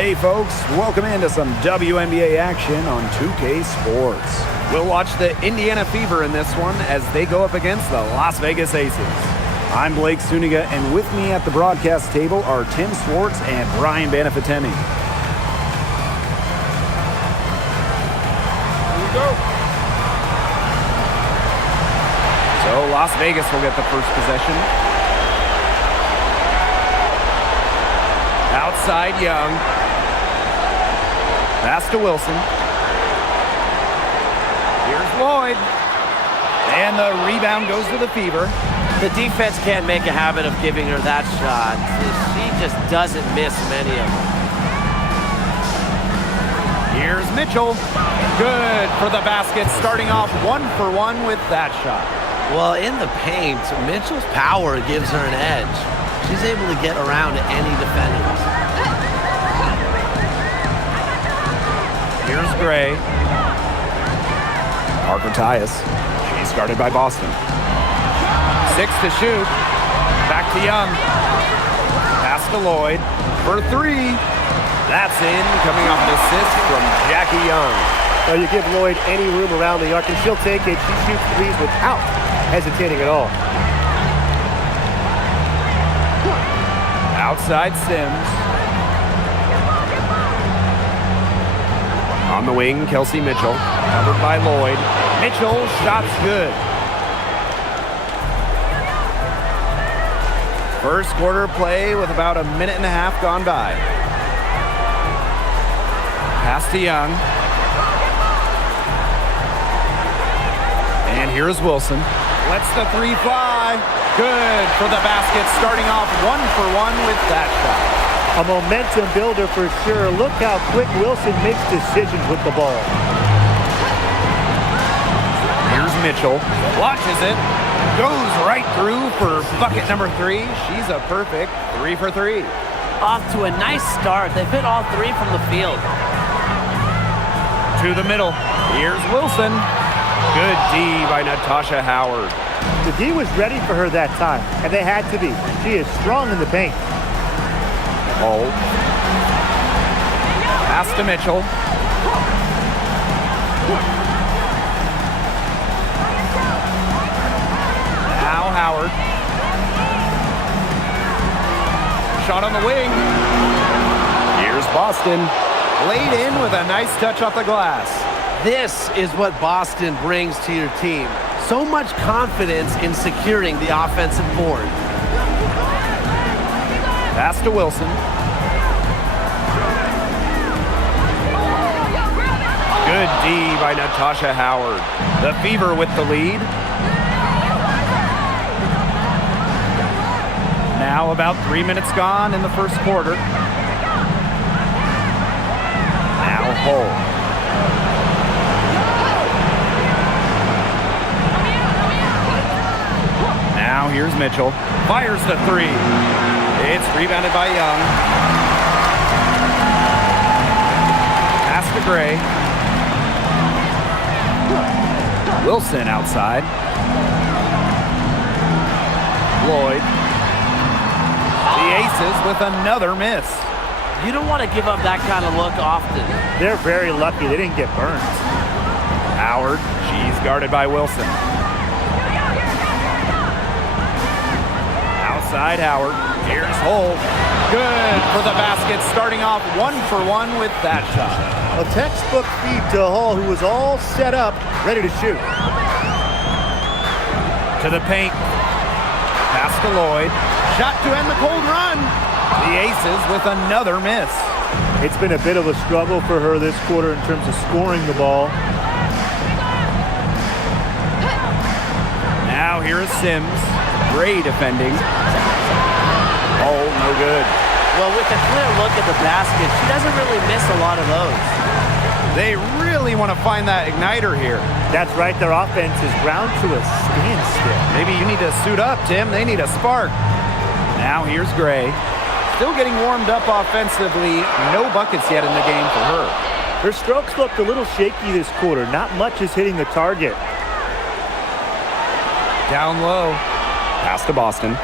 Hey folks, welcome into some WNBA action on 2K Sports. We'll watch the Indiana Fever in this one as they go up against the Las Vegas Aces. I'm Blake Suniga, and with me at the broadcast table are Tim Swartz and Brian Banafitemi. Here we go. So Las Vegas will get the first possession. Outside Young. Pass to Wilson. Here's Lloyd. And the rebound goes to the Fever. The defense can't make a habit of giving her that shot. She just doesn't miss many of them. Here's Mitchell. Good for the basket, starting off 1-for-1 with that shot. Well, in the paint, Mitchell's power gives her an edge. She's able to get around any defenders. Here's Gray. Parker Tyus. She's guarded by Boston. 6 to shoot. Back to Young. Pass to Lloyd for 3. That's in, coming off an assist from Jackie Young. So you give Lloyd any room around the arc, and she'll take it. She shoots threes without hesitating at all. Outside Sims. On the wing, Kelsey Mitchell. Covered by Lloyd. Mitchell, shot's good. First quarter play with about a minute and a half gone by. Pass to Young. And here's Wilson. Lets the 3 fly. Good for the basket, starting off 1-for-1 with that shot. A momentum builder for sure. Look how quick Wilson makes decisions with the ball. Here's Mitchell. Watches it. Goes right through for bucket number 3. She's a perfect 3 for 3. Off to a nice start. They've hit all 3 from the field. To the middle. Here's Wilson. Good D by Natasha Howard. The D was ready for her that time, and they had to be. She is strong in the paint. Hold. Pass to Mitchell. Now Howard. Shot on the wing. Here's Boston. Laid in with a nice touch off the glass. This is what Boston brings to your team. So much confidence in securing the offensive board. Pass to Wilson. Good D by Natasha Howard. The Fever with the lead. Now about 3 minutes gone in the first quarter. Now Hull. Now here's Mitchell. Fires the 3. It's rebounded by Young. Pass to Gray. Wilson outside. Lloyd. The Aces with another miss. You don't want to give up that kind of look often. They're very lucky they didn't get burned. Howard. She's guarded by Wilson. Outside Howard. Here's Hull. Good for the basket, starting off 1-for-1 with that shot. A textbook feed to Hull, who was all set up, ready to shoot. To the paint. Pass to Lloyd. Shot to end the cold run. The Aces with another miss. It's been a bit of a struggle for her this quarter in terms of scoring the ball. Now here is Sims. Gray defending. Oh, no good. Well, with a clear look at the basket, she doesn't really miss a lot of those. They really want to find that igniter here. That's right, their offense is ground to a standstill. Maybe you need to suit up, Tim. They need a spark. Now here's Gray. Still getting warmed up offensively. No buckets yet in the game for her. Her strokes looked a little shaky this quarter. Not much is hitting the target. Down low. Pass to Boston.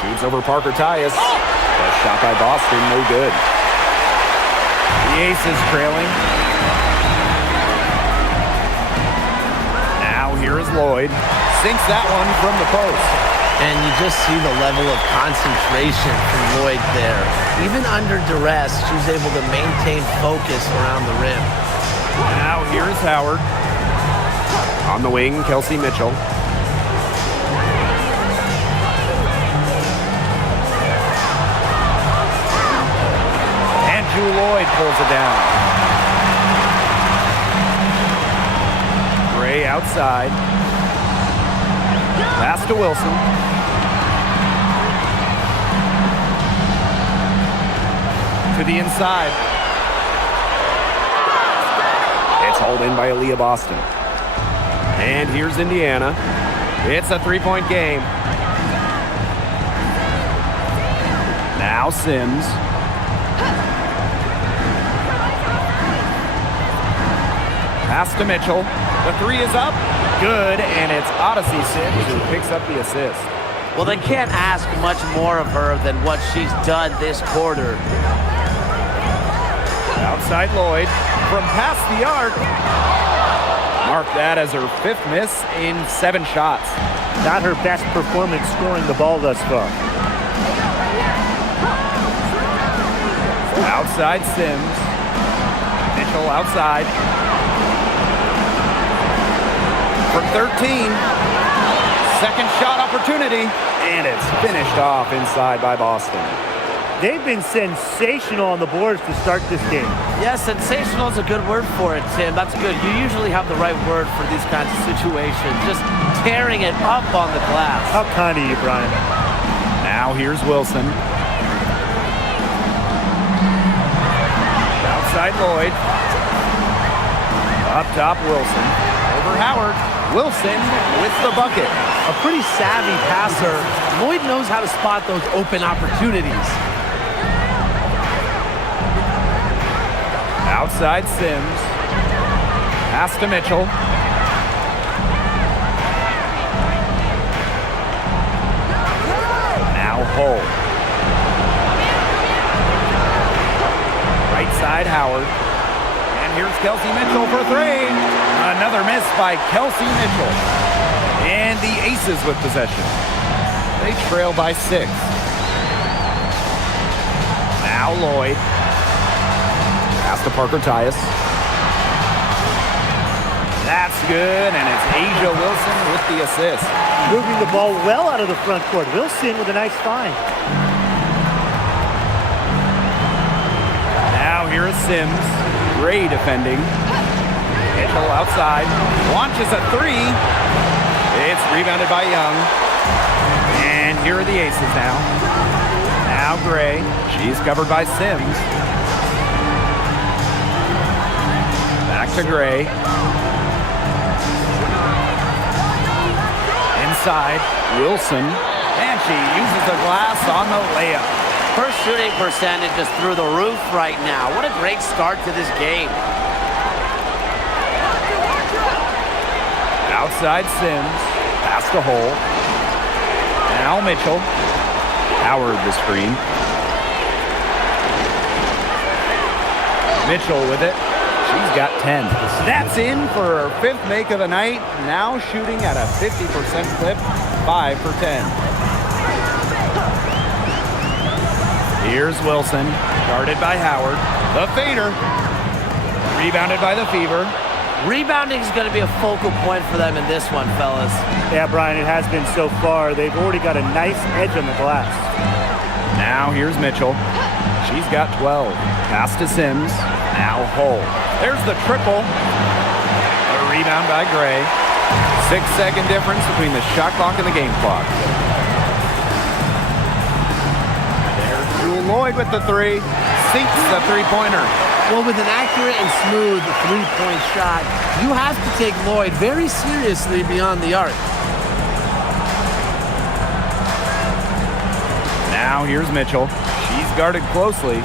Shoots over Parker Tyus. The shot by Boston, no good. The Aces trailing. Now here is Lloyd. Sinks that one from the post. And you just see the level of concentration from Lloyd there. Even under duress, she's able to maintain focus around the rim. Now here's Howard. On the wing, Kelsey Mitchell. And Drew Lloyd pulls it down. Gray outside. Pass to Wilson. To the inside. It's hauled in by Aaliyah Boston. And here's Indiana. It's a three-point game. Now Sims. Pass to Mitchell. The three is up. Good, and it's Odyssey Sims who picks up the assist. Well, they can't ask much more of her than what she's done this quarter. Outside Lloyd from past the arc. Mark that as her fifth miss in 7 shots. Not her best performance scoring the ball thus far. Outside Sims. Mitchell outside. From 13. Second shot opportunity. And it's finished off inside by Boston. They've been sensational on the boards to start this game. Yeah, sensational is a good word for it, Tim. That's good. You usually have the right word for these kinds of situations. Just tearing it up on the glass. How kind of you, Brian. Now here's Wilson. Outside Lloyd. Up top Wilson. Over Howard. Wilson with the bucket. A pretty savvy passer. Lloyd knows how to spot those open opportunities. Outside Sims. Pass to Mitchell. Now Hull. Right side Howard. And here's Kelsey Mitchell for 3. Another miss by Kelsey Mitchell. And the Aces with possession. They trail by 6. Now Lloyd. Pass to Parker Tyus. That's good, and it's Asia Wilson with the assist. Moving the ball well out of the front court. Wilson with a nice find. Now here is Sims. Gray defending. Mitchell outside. Launches a 3. It's rebounded by Young. And here are the Aces now. Now Gray. She's covered by Sims. Back to Gray. Inside, Wilson. And she uses the glass on the layup. Her shooting percentage is through the roof right now. What a great start to this game. Outside Sims. Pass to Hull. Now Mitchell. Howard the screen. Mitchell with it. She's got 10. That's in for her 5th make of the night. Now shooting at a 50% clip. 5 for 10. Here's Wilson. Guarded by Howard. The fader. Rebounded by the Fever. Rebounding is going to be a focal point for them in this one, fellas. Yeah, Brian, it has been so far. They've already got a nice edge on the glass. Now here's Mitchell. She's got 12. Pass to Sims. Now Hull. There's the triple. A rebound by Gray. 6-second difference between the shot clock and the game clock. There's Jewel Lloyd with the 3. Sinks the three-pointer. Well, with an accurate and smooth three-point shot, you have to take Lloyd very seriously beyond the arc. Now here's Mitchell. She's guarded closely.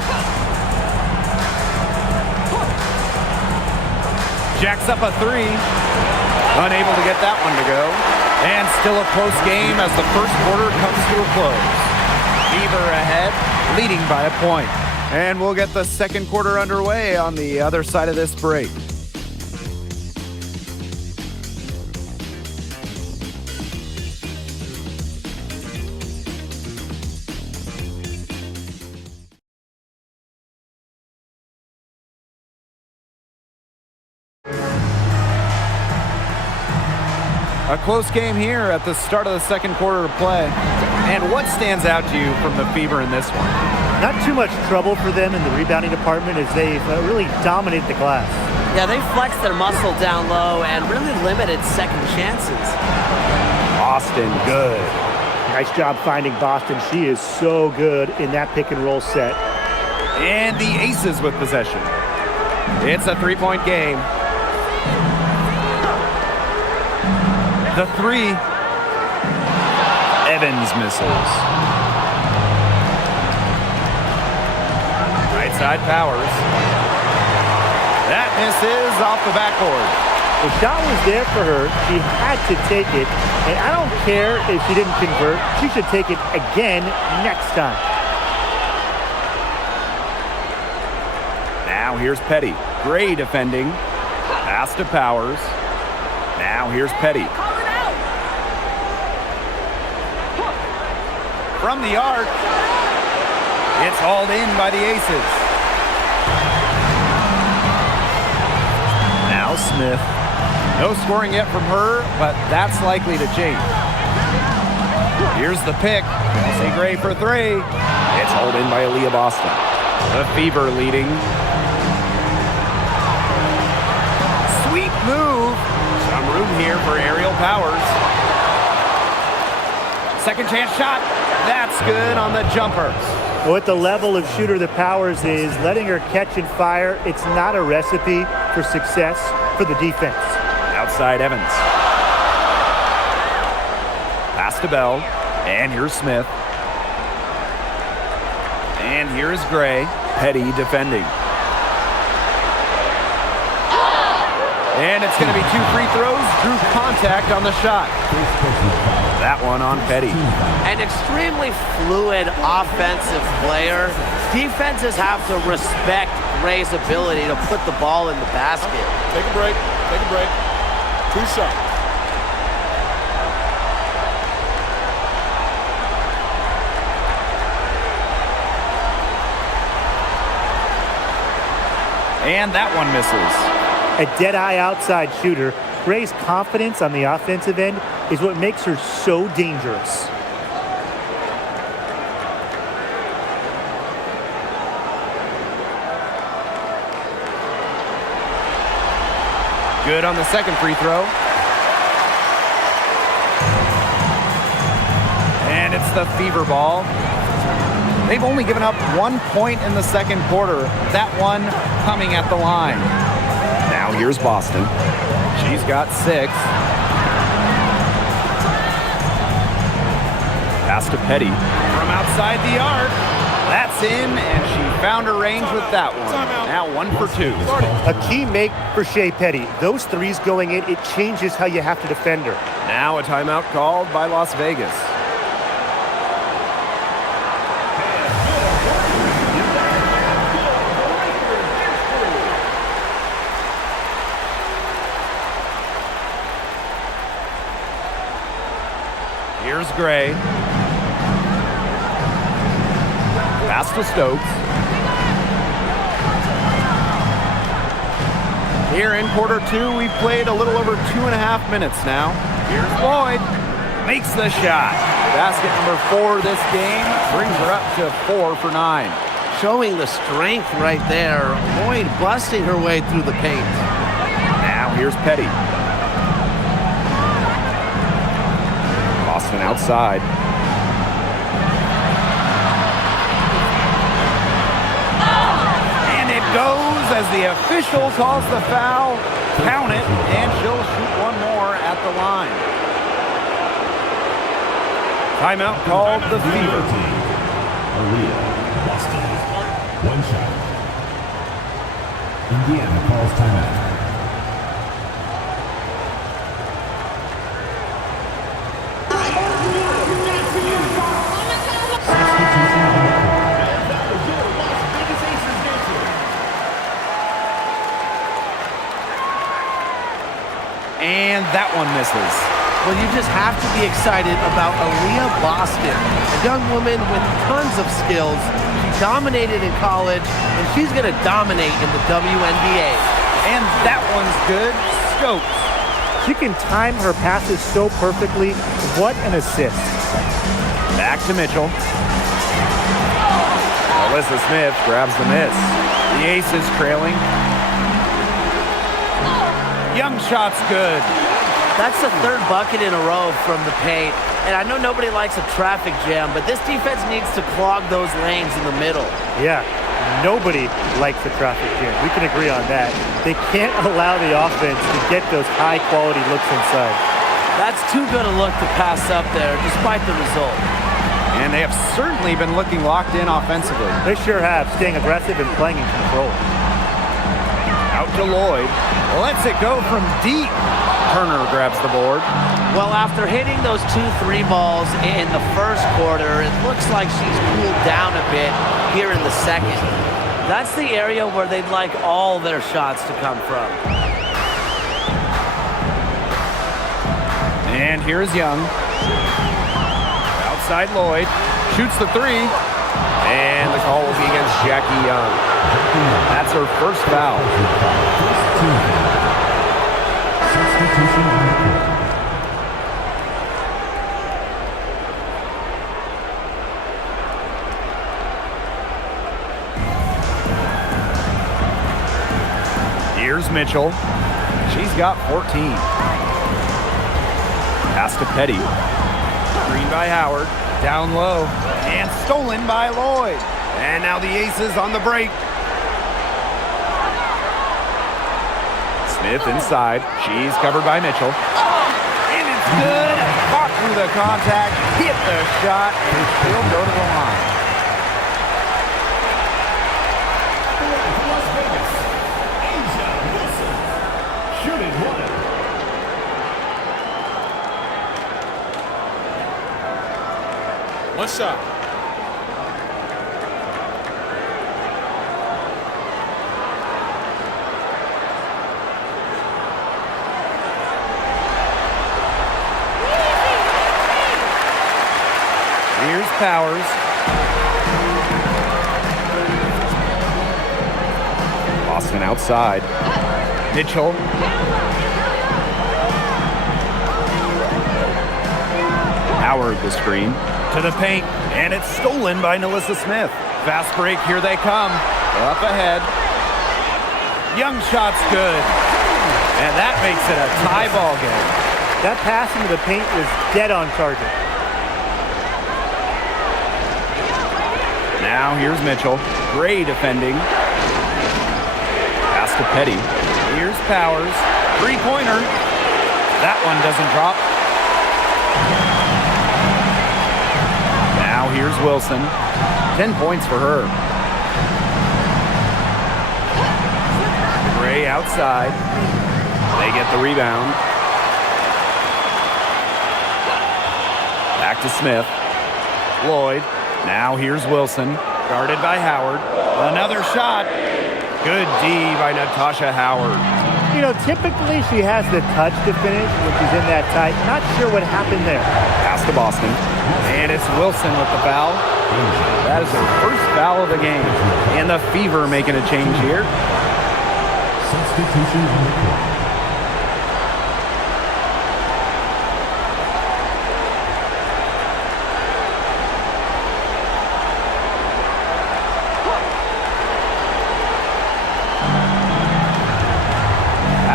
Jacks up a 3. Unable to get that one to go. And still a close game as the first quarter comes to a close. Fever ahead. leading by a point. And we'll get the second quarter underway on the other side of this break. A close game here at the start of the second quarter of play. And what stands out to you from the Fever in this one? Not too much trouble for them in the rebounding department as they've really dominated the glass. Yeah, they flexed their muscle down low and really limited second chances. Boston, good. Nice job finding Boston. She is so good in that pick and roll set. And the Aces with possession. It's a three-point game. The three. Evans misses. Right side Powers. That misses off the backboard. The shot was there for her. She had to take it. And I don't care if she didn't convert. She should take it again next time. Now here's Petty. Gray defending. Pass to Powers. Now here's Petty. From the arc. It's hauled in by the Aces. Now Smith. No scoring yet from her, but that's likely to change. Here's the pick. Kelsey Gray for three. It's hauled in by Aaliyah Boston. The Fever leading. Sweet move. Some room here for aerial Powers. Second chance shot. That's good on the jumper. With the level of shooter that Powers is, letting her catch and fire, it's not a recipe for success for the defense. Outside Evans. Pass to Bell. And here's Smith. And here's Gray. Petty defending. And it's going to be two free throws. Drew contact on the shot. That one on Petty. An extremely fluid offensive player. Defenses have to respect Gray's ability to put the ball in the basket. Take a break. Take a break. 2 shots. And that one misses. A dead-eye outside shooter, Gray's confidence on the offensive end is what makes her so dangerous. Good on the second free throw. And it's the Fever ball. They've only given up 1 point in the second quarter. That one coming at the line. Now here's Boston. She's got 6. Pass to Petty from outside the arc. That's in, and she found her range with that one. Now 1 for 2. A key make for Shea Petty. Those threes going in, it changes how you have to defend her. Now a timeout called by Las Vegas. Here's Gray. Pass to Stokes. Here in quarter 2, we've played a little over 2.5 minutes now. Here's Lloyd. Makes the shot. Basket number 4 this game. Brings her up to 4 for 9. Showing the strength right there. Lloyd busting her way through the paint. Now here's Petty. Boston outside. And it goes as the official calls the foul. Count it, and she'll shoot one more at the line. Timeout called the Fever. Aaliyah, Boston, 1 shot. Indiana calls timeout. that one misses. Well, you just have to be excited about Aaliyah Boston, a young woman with tons of skills. She dominated in college, and she's going to dominate in the WNBA. And that one's good. Stokes. She can time her passes so perfectly. What an assist. Back to Mitchell. Alyssa Smith grabs the miss. The Aces trailing. Young shot's good. That's the third bucket in a row from the paint. And I know nobody likes a traffic jam, but this defense needs to clog those lanes in the middle. Yeah, nobody likes the traffic jam. We can agree on that. They can't allow the offense to get those high-quality looks inside. That's too good a look to pass up there, despite the result. And they have certainly been looking locked in offensively. They sure have, staying aggressive and playing in control. Out to Lloyd. Lets it go from deep. Turner grabs the board. Well, after hitting those 2-3 balls in the first quarter, it looks like she's cooled down a bit here in the second. That's the area where they'd like all their shots to come from. And here's Young. Outside Lloyd. Shoots the three. And the call will be against Jackie Young. That's her first foul. Substitution on the court. Here's Mitchell. She's got 14. Pass to Petty. Screen by Howard. Down low. And stolen by Lloyd. And now the Aces on the break. Smith inside. She's covered by Mitchell. And it's good. Caught through the contact. Hit the shot. And still go to the line. Las Vegas, Asia Wilson, shooting one. One shot. Here's Powers. Boston outside. Mitchell. Howard the screen. To the paint. And it's stolen by Alyssa Smith. Fast break. Here they come. Up ahead. Young shot's good. And that makes it a tie ball game. That pass into the paint was dead on target. Now here's Mitchell. Gray defending. Pass to Petty. Here's Powers. Three-pointer. That one doesn't drop. Now here's Wilson. 10 points for her. Gray outside. They get the rebound. Back to Smith. Lloyd. Now here's Wilson, guarded by Howard. Another shot. Good D by Natasha Howard. You know, typically she has the touch to finish when she's in that tight. Not sure what happened there. Pass to Boston. And it's Wilson with the foul. That is her first foul of the game. And the Fever making a change here. Substitution on the court.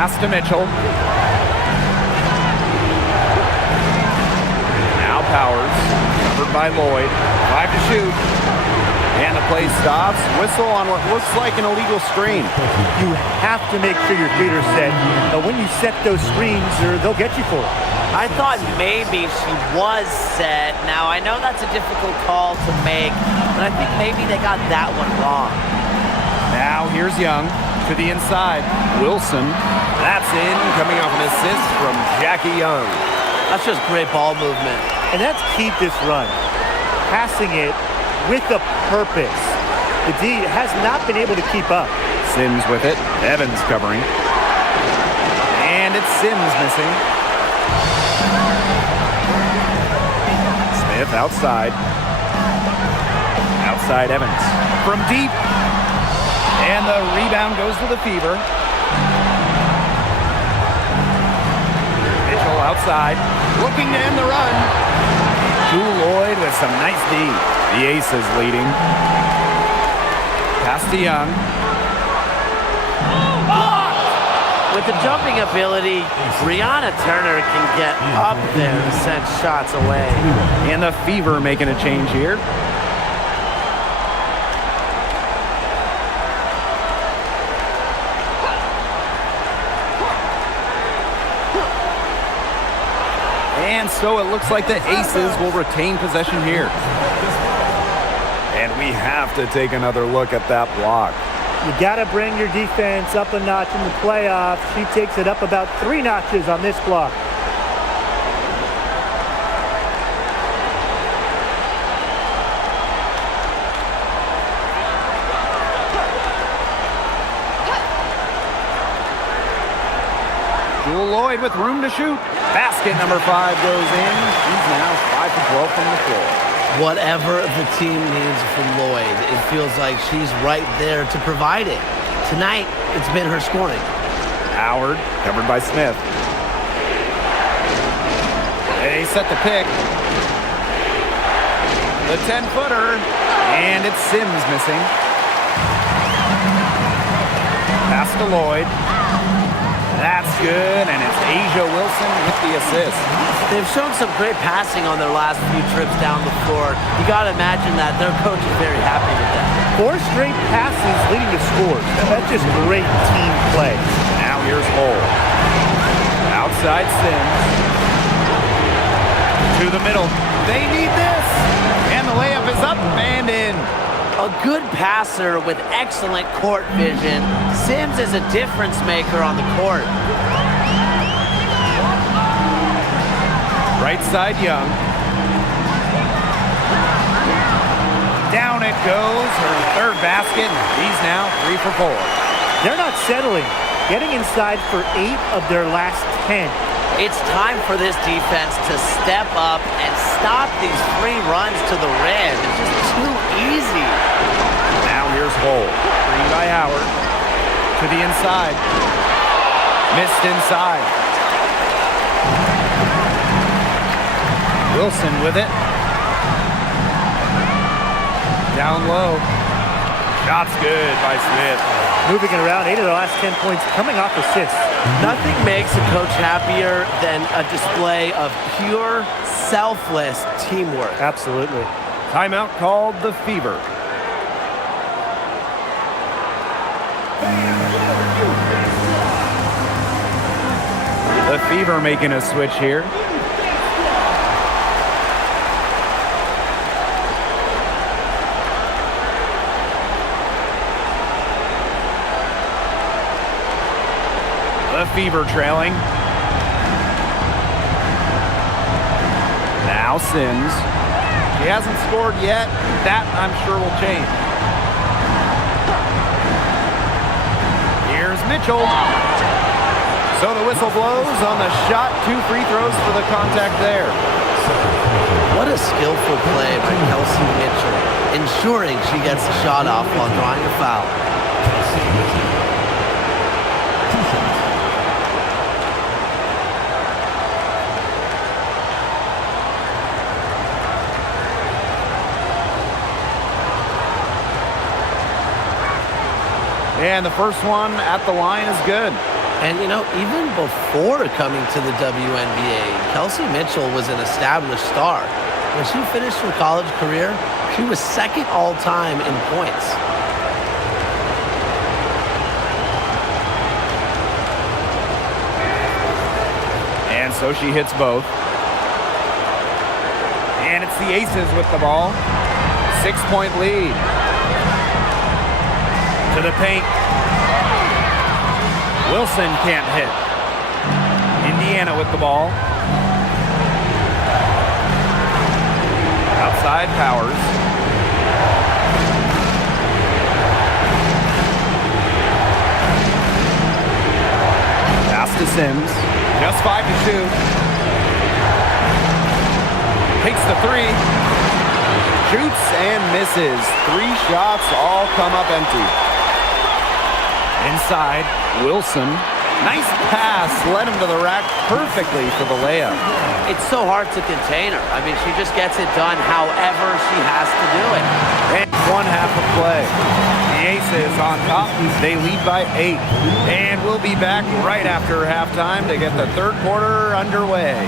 Pass to Mitchell. Now Powers, covered by Lloyd. 5 to shoot. And the play stops. Whistle on what looks like an illegal screen. You have to make sure your feet are set. When you set those screens, they'll get you for it. I thought maybe she was set. Now, I know that's a difficult call to make, but I think maybe they got that one wrong. Now here's Young to the inside. Wilson. That's in, coming off an assist from Jackie Young. That's just great ball movement. And that's key this run. Passing it with a purpose. The D has not been able to keep up. Sims with it. Evans covering. And it's Sims missing. Smith outside. Outside Evans. From deep. And the rebound goes to the Fever. Mitchell outside. Looking to end the run. Jewel Lloyd with some nice D. The Aces leading. Pass to Young. With the jumping ability, Brianna Turner can get up there to send shots away. And the Fever making a change here. And so it looks like the Aces will retain possession here. And we have to take another look at that block. You got to bring your defense up a notch in the playoffs. She takes it up about 3 notches on this block. Jewel Lloyd with room to shoot. Basket number 5 goes in. She's now 5 for 12 from the floor. Whatever the team needs from Lloyd, it feels like she's right there to provide it. Tonight, it's been her scoring. Howard, covered by Smith. They set the pick. The 10-footer, and it's Sims missing. Pass to Lloyd. That's good, and it's Asia Wilson with the assist. They've shown some great passing on their last few trips down the floor. You got to imagine that their coach is very happy with that. 4 straight passes leading to scores. That's just great team play. Now here's Hole. Outside Sims. To the middle. They need this. And the layup is up and in. A good passer with excellent court vision. Sims is a difference maker on the court. Right side Young. Down it goes. Her 3rd basket. He's now 3 for 4. They're not settling. Getting inside for 8 of their last 10. It's time for this defense to step up and stop these free runs to the rim. It's just too easy. Now here's Hole. Screen by Howard. To the inside. Missed inside. Wilson with it. Down low. Shot's good by Smith. Moving it around, 8 of their last 10 points coming off assists. Nothing makes a coach happier than a display of pure, selfless teamwork. Absolutely. Timeout called the Fever. The Fever making a switch here. The Fever trailing. Now Sims. She hasn't scored yet. That, I'm sure, will change. Here's Mitchell. So the whistle blows on the shot. 2 free throws for the contact there. What a skillful play by Kelsey Mitchell, ensuring she gets the shot off while drawing a foul. And the first one at the line is good. And, you know, even before coming to the WNBA, Kelsey Mitchell was an established star. When she finished her college career, she was 2nd all-time in points. And so she hits both. And it's the Aces with the ball. 6-point lead. To the paint. Wilson can't hit. Indiana with the ball. Outside Powers. Pass to Sims. Just 5 to shoot. the three. Shoots and misses. 3 shots all come up empty. Inside, Wilson. Nice pass. Led him to the rack perfectly for the layup. It's so hard to contain her. I mean, she just gets it done however she has to do it. And 1 half of play. The Aces on top. They lead by 8. And we'll be back right after halftime to get the third quarter underway.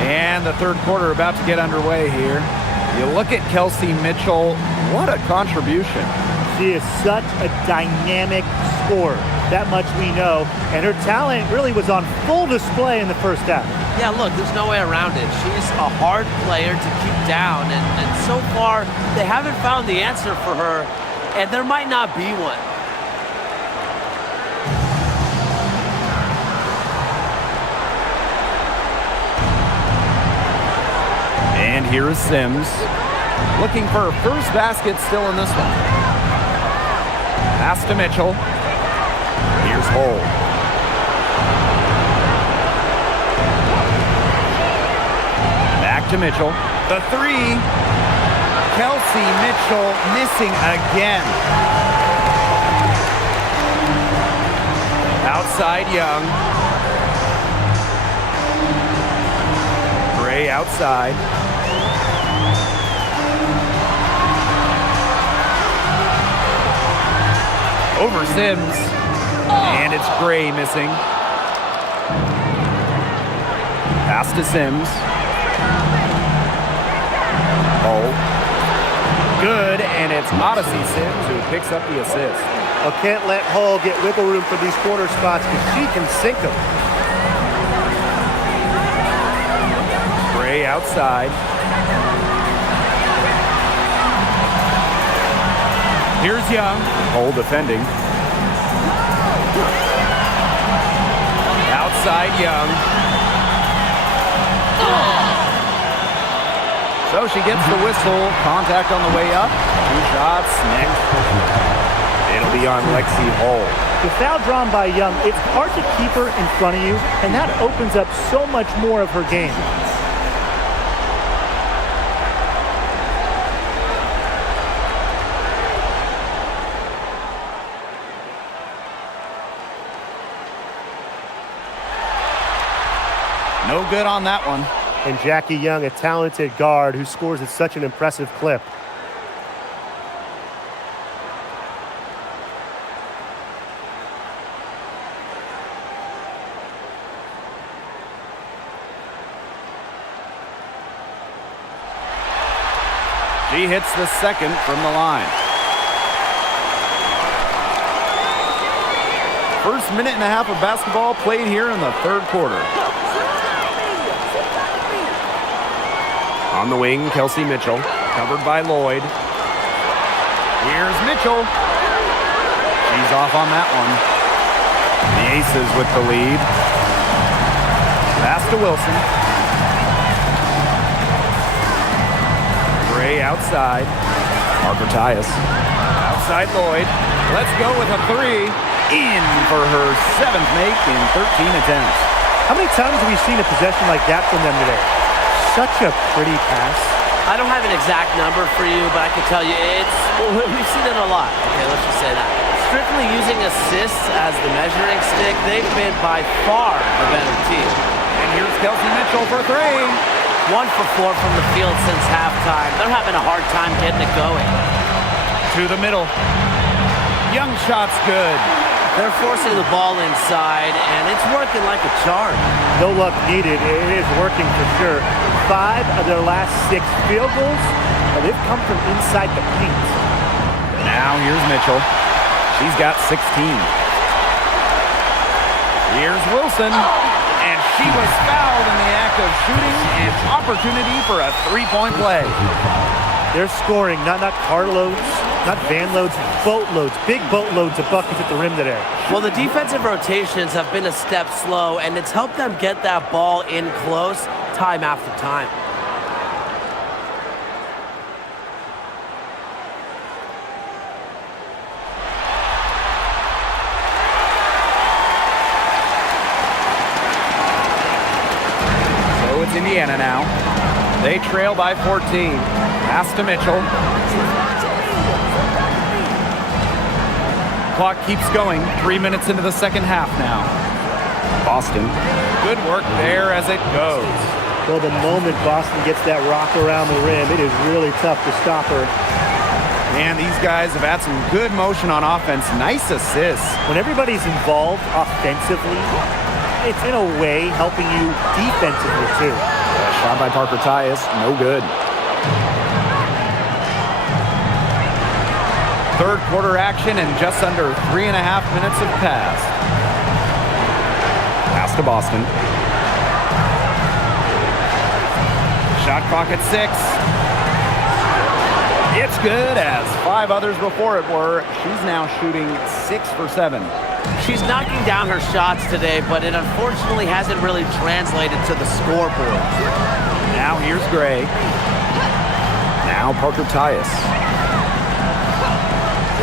And the third quarter about to get underway here. You look at Kelsey Mitchell, what a contribution. She is such a dynamic scorer. That much we know. And her talent really was on full display in the first half. Yeah, look, there's no way around it. She's a hard player to keep down. And so far, they haven't found the answer for her. And there might not be one. And here is Sims, looking for her first basket still in this one. Pass to Mitchell. Here's Hull. Back to Mitchell. The three. Kelsey Mitchell missing again. Outside Young. Gray outside. Over Sims, and it's Gray missing. Pass to Sims. Oh, good, and it's Odyssey Sims who picks up the assist. I can't let Hull get wiggle room for these corner spots because she can sink them. Gray outside. Here's Young. Hull defending. Outside Young. So she gets the whistle. Contact on the way up. 2 shots next. It'll be on Lexi Hull. The foul drawn by Young, it's hard to keep her in front of you, and that opens up so much more of her game. No good on that one. And Jackie Young, a talented guard who scores at such an impressive clip. She hits the second from the line. First minute and a half of basketball played here in the third quarter. On the wing, Kelsey Mitchell, covered by Lloyd. Here's Mitchell. She's off on that one. The Aces with the lead. Pass to Wilson. Gray outside. Harper Tyus. Outside Lloyd. Let's go with a three. In for her 7th make in 13 attempts. How many times have we seen a possession like that from them today? Such a pretty pass. I don't have an exact number for you, but I can tell you we've seen it a lot. Okay, let's just say that. Strictly using assists as the measuring stick, they've been by far the better team. And here's Kelsey Mitchell for 3. 1 for 4 from the field since halftime. They're having a hard time getting it going. To the middle. Young shot's good. They're forcing the ball inside, and it's working like a charm. No luck needed. It is working for sure. 5 of their last 6 field goals, they've come from inside the paint. Now here's Mitchell. She's got 16. Here's Wilson. And she was fouled in the act of shooting. An opportunity for a three-point play. They're scoring, not carloads, not van loads, boatloads, big boatloads of buckets at the rim today. Well, the defensive rotations have been a step slow, and it's helped them get that ball in close time after time. So it's Indiana now. They trail by 14. Pass to Mitchell. Clock keeps going. 3 minutes into the second half now. Boston. Good work there as it goes. Well, the moment Boston gets that rock around the rim, it is really tough to stop her. And these guys have had some good motion on offense. Nice assists. When everybody's involved offensively, it's in a way helping you defensively too. Shot by Parker Tyus, no good. Third quarter action and just under 3.5 minutes have passed. Pass to Boston. Shot clock at 6. It's good, as 5 others before it were. She's now shooting 6 for 7. She's knocking down her shots today, but it unfortunately hasn't really translated to the scoreboard. Now here's Gray. Now Parker Tyus.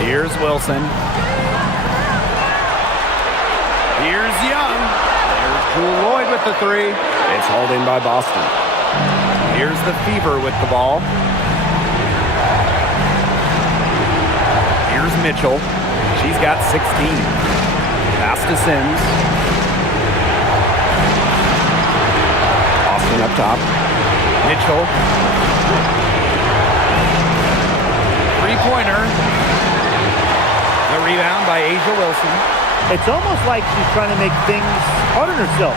Here's Wilson. Here's Young. There's Jewel Lloyd with the 3. It's hauled in by Boston. Here's the Fever with the ball. Here's Mitchell. She's got 16. Pass to Sims. Boston up top. Mitchell. Three-pointer. The rebound by Asia Wilson. It's almost like she's trying to make things hard on herself.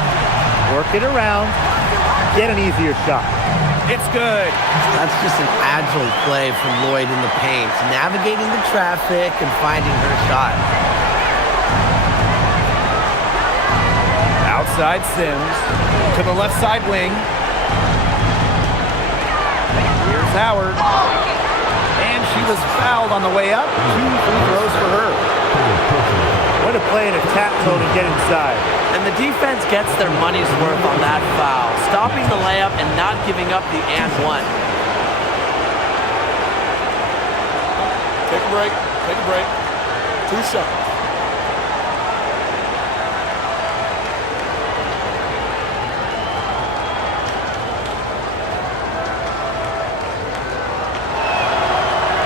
Work it around, get an easier shot. It's good. That's just an agile play from Lloyd in the paint, navigating the traffic and finding her shot. Outside Sims to the left side wing. Here's Howard. And she was fouled on the way up. 2 free throws for her. Way to play in attack mode and get inside. And the defense gets their money's worth on that foul, stopping the layup and not giving up the and one. Take a break. Take a break. 2 shots.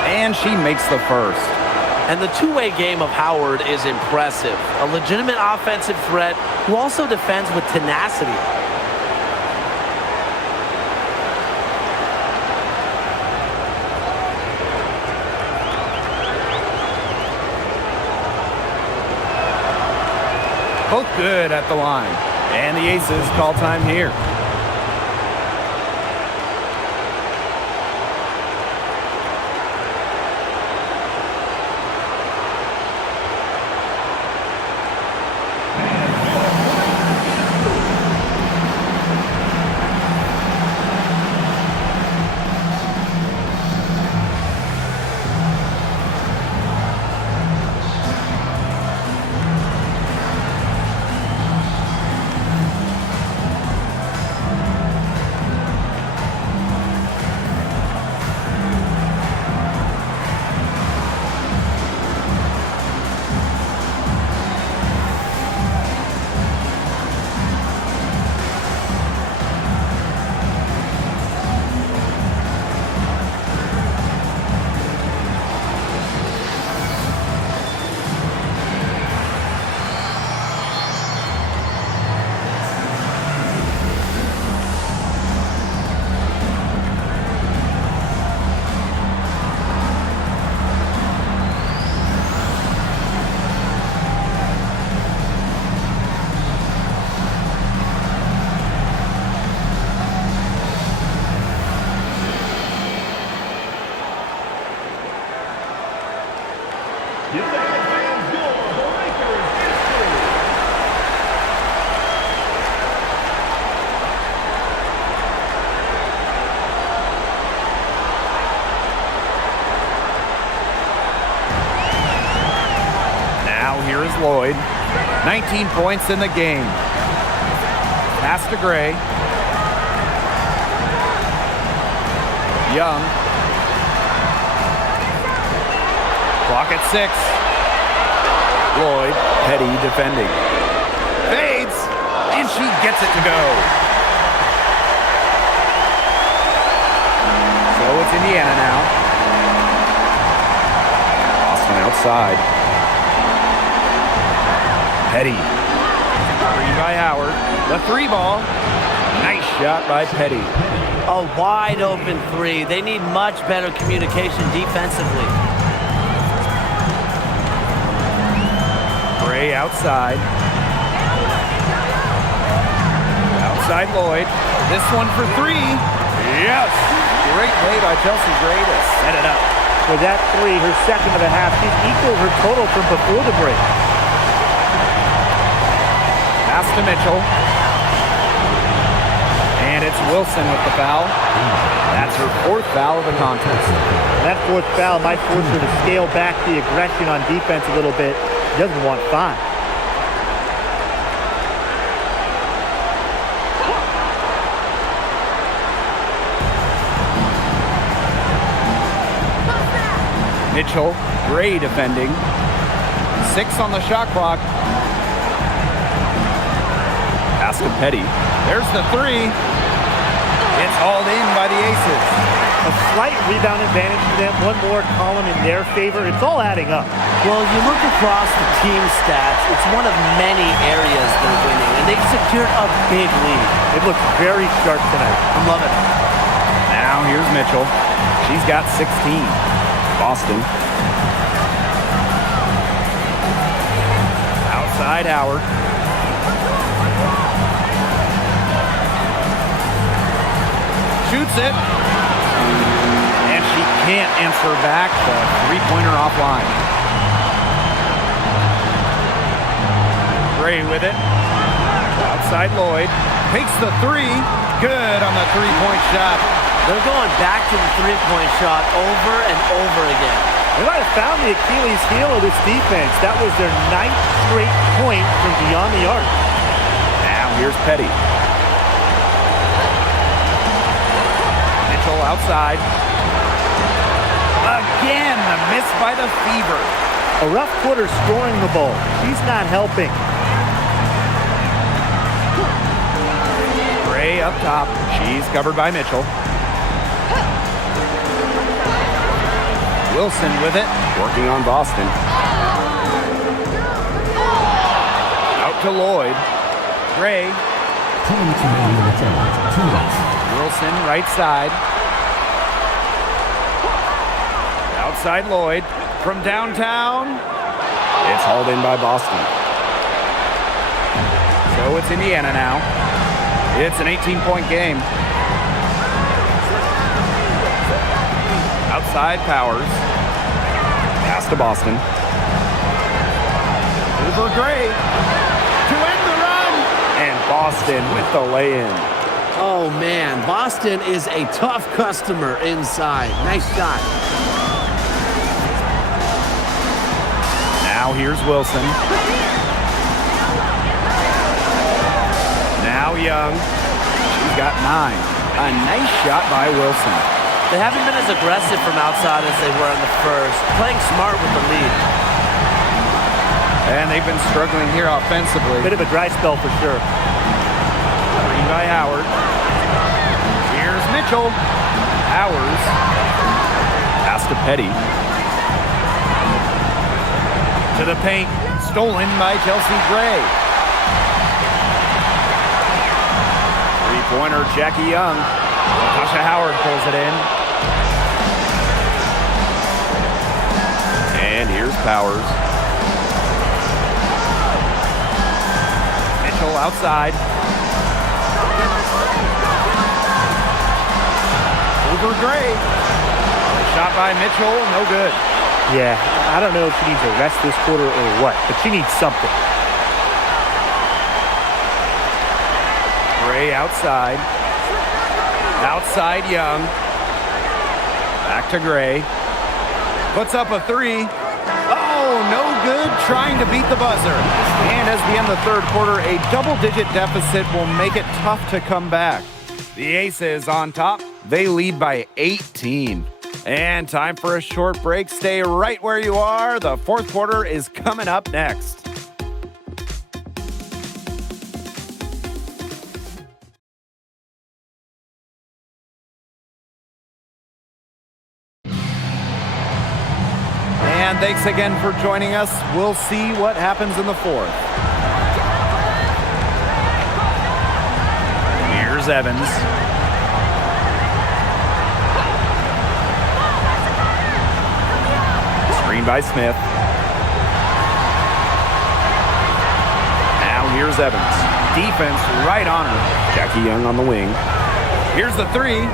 And she makes the first. And the two-way game of Howard is impressive. A legitimate offensive threat who also defends with tenacity. Both good at the line. And the Aces call time here. Here's Lloyd. 19 points in the game. Pass to Gray. Young. Clock at 6. Lloyd, Petty defending. Fades, and she gets it to go. So it's Indiana now. Boston outside. Petty. Three by Howard. The 3 ball. Nice shot by Petty. A wide open 3. They need much better communication defensively. Gray outside. Outside Lloyd. This one for 3. Yes! Great play by Chelsea Gray to set it up. With that 3, her second of the half, she's equal her total from before the break. Pass to Mitchell. And it's Wilson with the foul. That's her 4th foul of the contest. That 4th foul might force her to scale back the aggression on defense a little bit. She doesn't want 5. Mitchell, Gray defending. 6 on the shot clock. Pass to Petty. There's the 3. It's hauled in by the Aces. A slight rebound advantage for them. One more column in their favor. It's all adding up. Well, you look across the team stats, it's one of many areas they're winning, and they've secured a big lead. It looks very sharp tonight. I'm loving it. Now here's Mitchell. She's got 16. Boston. Outside Howard. Shoots it. And she can't answer back the 3-pointer offline. Gray with it. Outside Lloyd. Takes the 3. Good on the 3-point shot. They're going back to the 3-point shot over and over again. They might have found the Achilles heel of this defense. That was their 9th straight point from beyond the arc. Now here's Petty. Mitchell outside. Again, the miss by the Fever. A rough quarter scoring the ball. She's not helping. Gray up top. She's covered by Mitchell. Wilson with it, working on Boston. Out to Lloyd. Gray. Wilson, right side. Outside Lloyd. From downtown. It's hauled in by Boston. So it's Indiana now. It's an 18-point game. Outside Powers. Pass to Boston. Over Gray. To end the run. And Boston with the lay-in. Oh, man. Boston is a tough customer inside. Nice shot. Now here's Wilson. Now Young. She's got 9. A nice shot by Wilson. They haven't been as aggressive from outside as they were in the first. Playing smart with the lead. And they've been struggling here offensively. Bit of a dry spell for sure. 3 by Howard. Here's Mitchell. Powers. Pass to Petty. To the paint. Stolen by Chelsea Gray. 3-pointer, Jackie Young. Tasha Howard pulls it in. And here's Powers. Mitchell outside. Over Gray. Shot by Mitchell, no good. Yeah, I don't know if she needs a rest this quarter or what, but she needs something. Gray outside. Outside Young. Back to Gray. Puts up a 3. Oh, no good, trying to beat the buzzer. And as we end the third quarter, a double-digit deficit will make it tough to come back. The Aces on top. They lead by 18. And time for a short break. Stay right where you are. The fourth quarter is coming up next. And thanks again for joining us. We'll see what happens in the fourth. Here's Evans. Screen by Smith. Now here's Evans. Defense right on her. Jackie Young on the wing. Here's the three.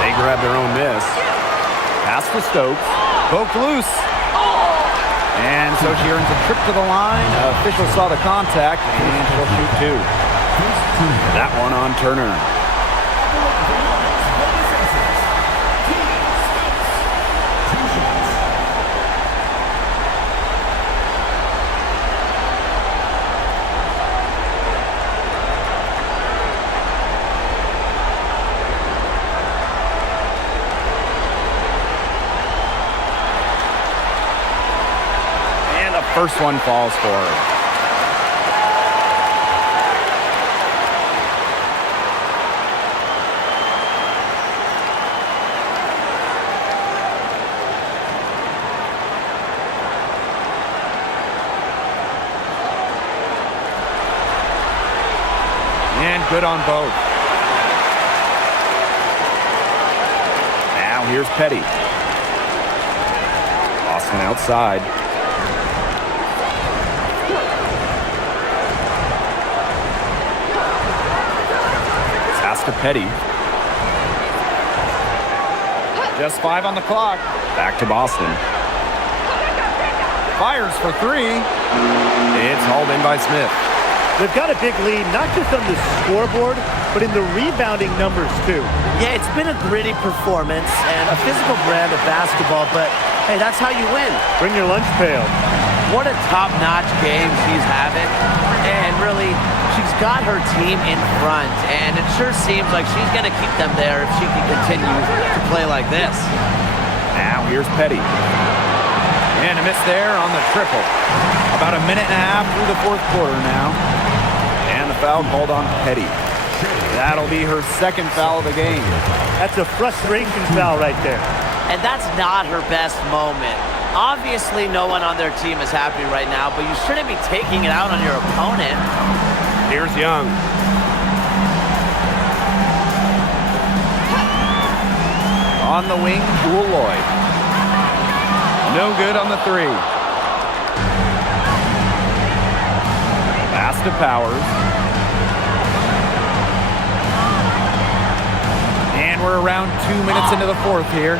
They grab their own miss. Pass to Stokes. Poked loose. And so she earns a trip to the line. Officials saw the contact, and she'll shoot two. That one on Turner. First one falls for her. And good on both. Now here's Petty. Boston outside. Petty. Just 5 on the clock. Back to Boston. Fires for three. It's hauled in by Smith. They've got a big lead, not just on the scoreboard, but in the rebounding numbers, too. Yeah, it's been a gritty performance and a physical brand of basketball, but hey, that's how you win. Bring your lunch pail. What a top-notch game she's having. And really, she's got her team in front, and it sure seems like she's going to keep them there if she can continue to play like this. Now here's Petty. And a miss there on the triple. About a minute and a half through the fourth quarter now. And the foul called on Petty. That'll be her second foul of the game. That's a frustration foul right there. And that's not her best moment. Obviously, no one on their team is happy right now, but you shouldn't be taking it out on your opponent. Here's Young. On the wing, Jewel Lloyd. No good on the three. Pass to Powers. And we're around 2 minutes into the fourth here.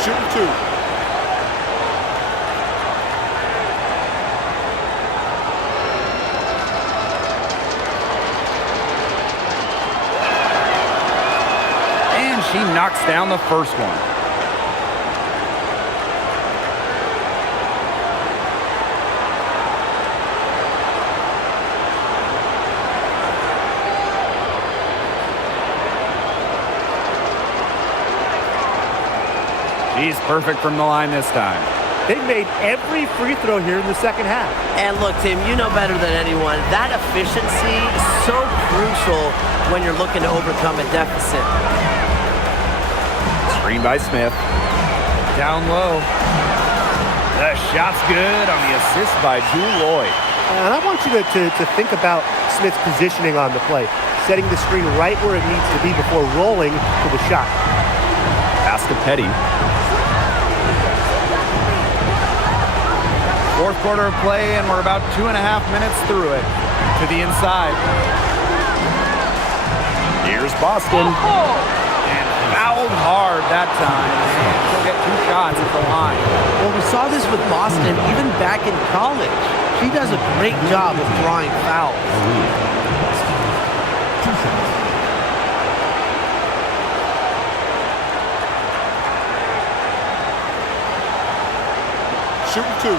Shooting two. And she knocks down the first one. He's perfect from the line this time. They've made every free throw here in the second half. And look, Tim, you know better than anyone, that efficiency is so crucial when you're looking to overcome a deficit. Screen by Smith. Down low. The shot's good on the assist by Jewel Lloyd. And I want you to think about Smith's positioning on the play, setting the screen right where it needs to be before rolling to the shot. Pass to Petty. Fourth quarter of play, and we're about 2.5 minutes through it. To the inside. Here's Boston. And fouled hard that time. And she'll get 2 2 shots at the line. Well, we saw this with Boston even back in college. She does a great job of drawing fouls. Shooting 2.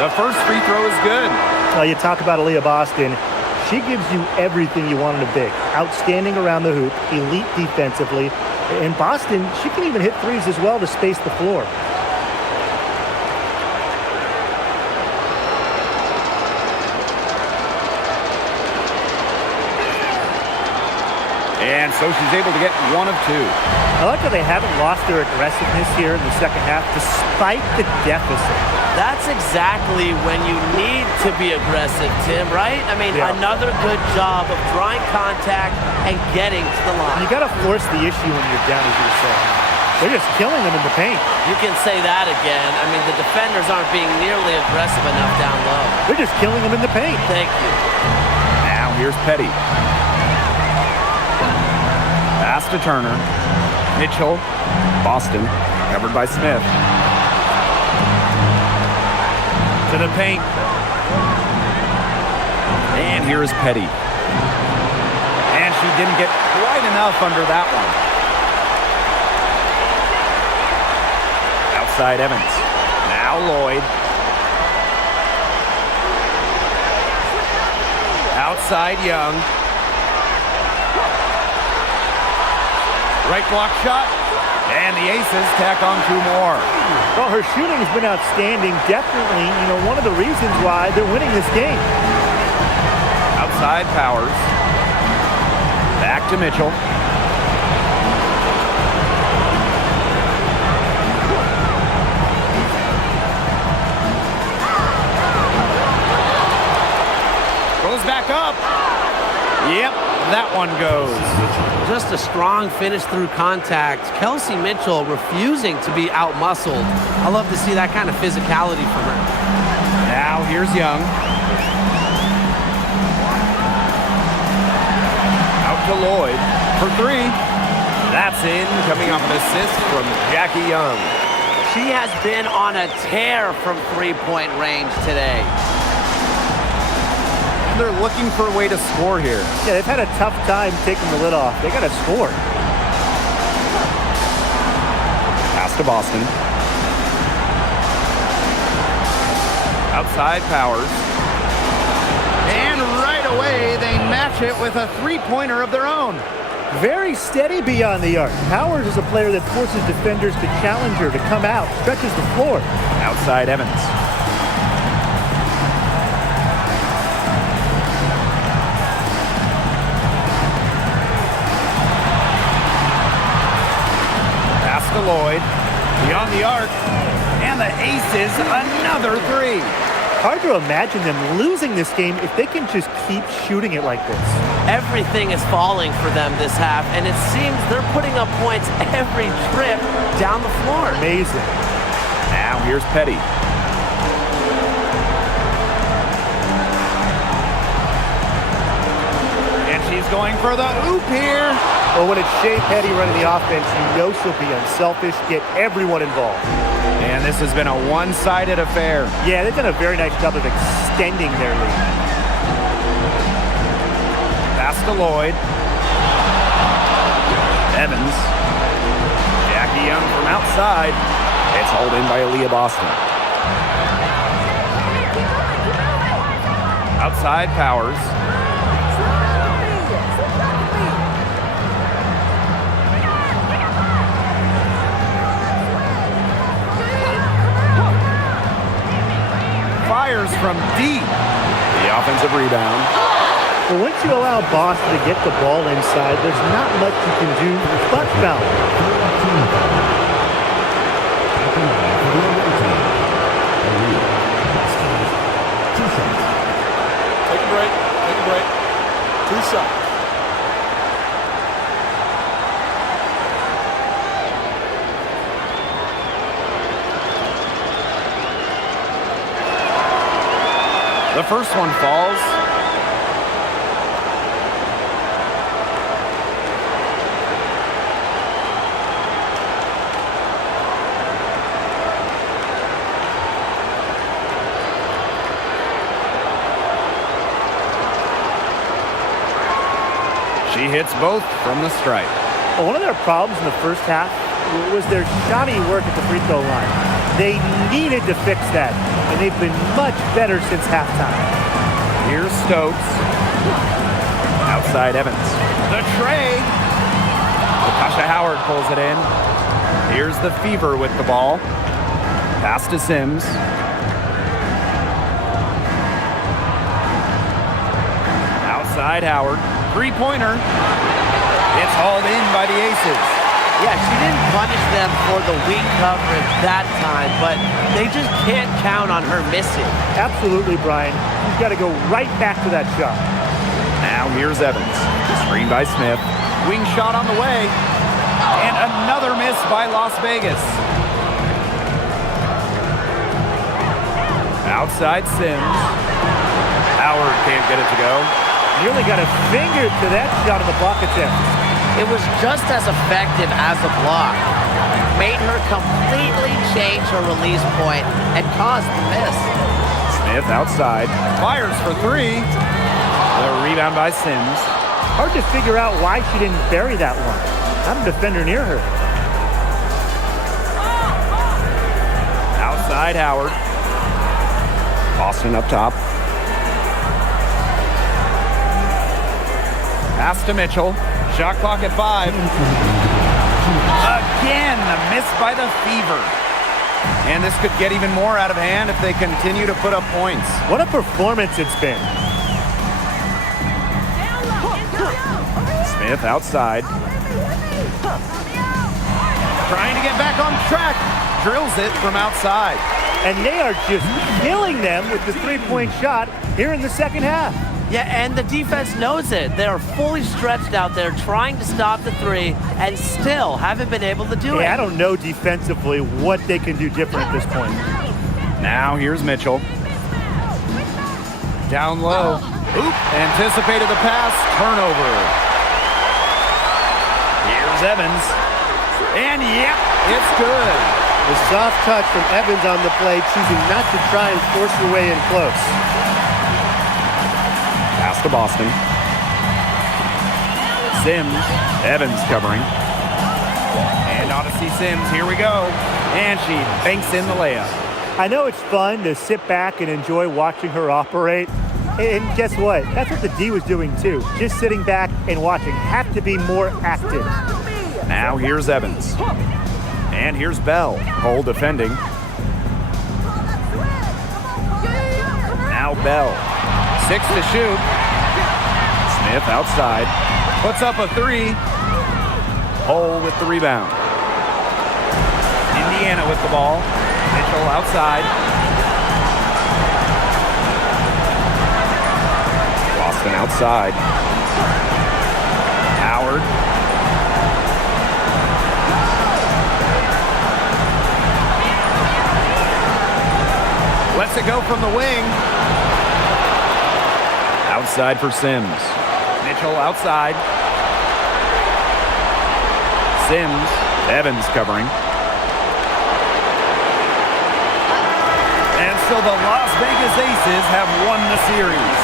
The first free throw is good. You talk about Aaliyah Boston. She gives you everything you want in a big. Outstanding around the hoop, elite defensively. In Boston, she can even hit threes as well to space the floor. And so she's able to get 1 of 2. I like how they haven't lost their aggressiveness here in the second half despite the deficit. That's exactly when you need to be aggressive, Tim, right? I mean, another good job of drawing contact and getting to the line. You got to force the issue when you're down, as you were saying. They're just killing them in the paint. You can say that again. I mean, the defenders aren't being nearly aggressive enough down low. They're just killing them in the paint. Thank you. Now here's Petty. Pass to Turner. Mitchell. Boston. Covered by Smith. To the paint. And here's Petty. And she didn't get quite enough under that one. Outside Evans. Now Lloyd. Outside Young. Right block shot. And the Aces tack on 2 more. Well, her shooting has been outstanding. Definitely, one of the reasons why they're winning this game. Outside Powers. Back to Mitchell. Goes back up. Yep, that one goes. Just a strong finish through contact. Kelsey Mitchell refusing to be out-muscled. I love to see that kind of physicality from her. Now here's Young. Out to Lloyd for 3. That's in, coming off an assist from Jackie Young. She has been on a tear from three-point range today. They're looking for a way to score here. Yeah, they've had a tough time taking the lid off. They got to score. Pass to Boston. Outside Powers. And right away, they match it with a 3-pointer of their own. Very steady beyond the arc. Powers is a player that forces defenders to challenge her, to come out, stretches the floor. Outside Evans. To Lloyd, beyond the arc, and the Aces, another 3. Hard to imagine them losing this game if they can just keep shooting it like this. Everything is falling for them this half, and it seems they're putting up points every trip down the floor. Amazing. Now here's Petty. And she's going for the oop here. Well, when it's Shea Petty running the offense, you know she'll be unselfish, get everyone involved. And this has been a one-sided affair. Yeah, they've done a very nice job of extending their lead. Pass to Lloyd. Evans. Jackie Young from outside. It's hauled in by Aaliyah Boston. Outside Powers. Fires from deep. The offensive rebound. But once you allow Boston to get the ball inside, there's not much you can do but foul. Take a break. Take a break. 2 shots. The first one falls. She hits both from the stripe. Well, one of their problems in the first half was their shoddy work at the free throw line. They needed to fix that, and they've been much better since halftime. Here's Stokes. Outside Evans. The tray. Natasha Howard pulls it in. Here's the Fever with the ball. Pass to Sims. Outside Howard. Three-pointer. It's hauled in by the Aces. Yeah, she didn't punish them for the weak coverage that time, but they just can't count on her missing. Absolutely, Brian. You've got to go right back to that shot. Now here's Evans. Screen by Smith. Wing shot on the way. And another miss by Las Vegas. Outside Sims. Howard can't get it to go. Nearly got a finger to that shot on the block attempt. It was just as effective as a block. Made her completely change her release point and caused the miss. Smith outside. Fires for three. The rebound by Sims. Hard to figure out why she didn't bury that one. Not a defender near her. Outside Howard. Boston up top. Pass to Mitchell. Shot clock at 5. Again, the miss by the Fever. And this could get even more out of hand if they continue to put up points. What a performance it's been. Smith outside. Trying to get back on track. Drills it from outside. And they are just killing them with the three-point shot here in the second half. Yeah, and the defense knows it. They are fully stretched out there trying to stop the three and still haven't been able to do it. I don't know defensively what they can do different at this point. Now here's Mitchell. Down low. Oop, anticipated the pass. Turnover. Here's Evans. And yep, it's good. The soft touch from Evans on the play, choosing not to try and force her way in close. Pass to Boston. Sims. Evans covering. And Odyssey Sims. Here we go. And she banks in the layup. I know it's fun to sit back and enjoy watching her operate. And guess what? That's what the D was doing too. Just sitting back and watching. Have to be more active. Now here's Evans. And here's Bell. Cole defending. Now Bell. 6 to shoot. Smith outside. Puts up a three. Hole with the rebound. Indiana with the ball. Mitchell outside. Boston outside. Howard. Lets it go from the wing. Outside for Sims. Mitchell outside. Sims. Evans covering. And so the Las Vegas Aces have won the series.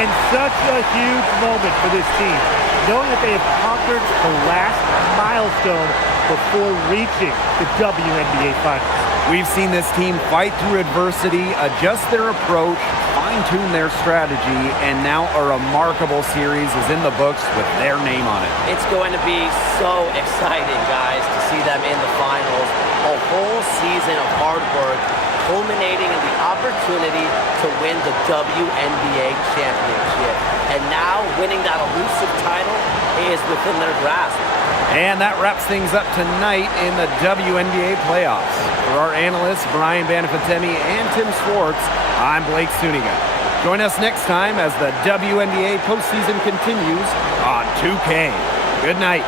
And such a huge moment for this team, knowing that they have conquered the last milestone before reaching the WNBA Finals. We've seen this team fight through adversity, adjust their approach, fine-tune their strategy, and now a remarkable series is in the books with their name on it. It's going to be so exciting, guys, to see them in the finals. A whole season of hard work culminating in the opportunity to win the WNBA championship. And now winning that elusive title is within their grasp. And that wraps things up tonight in the WNBA playoffs. For our analysts, Brian Banafitemi and Tim Schwartz, I'm Blake Suniga. Join us next time as the WNBA postseason continues on 2K. Good night.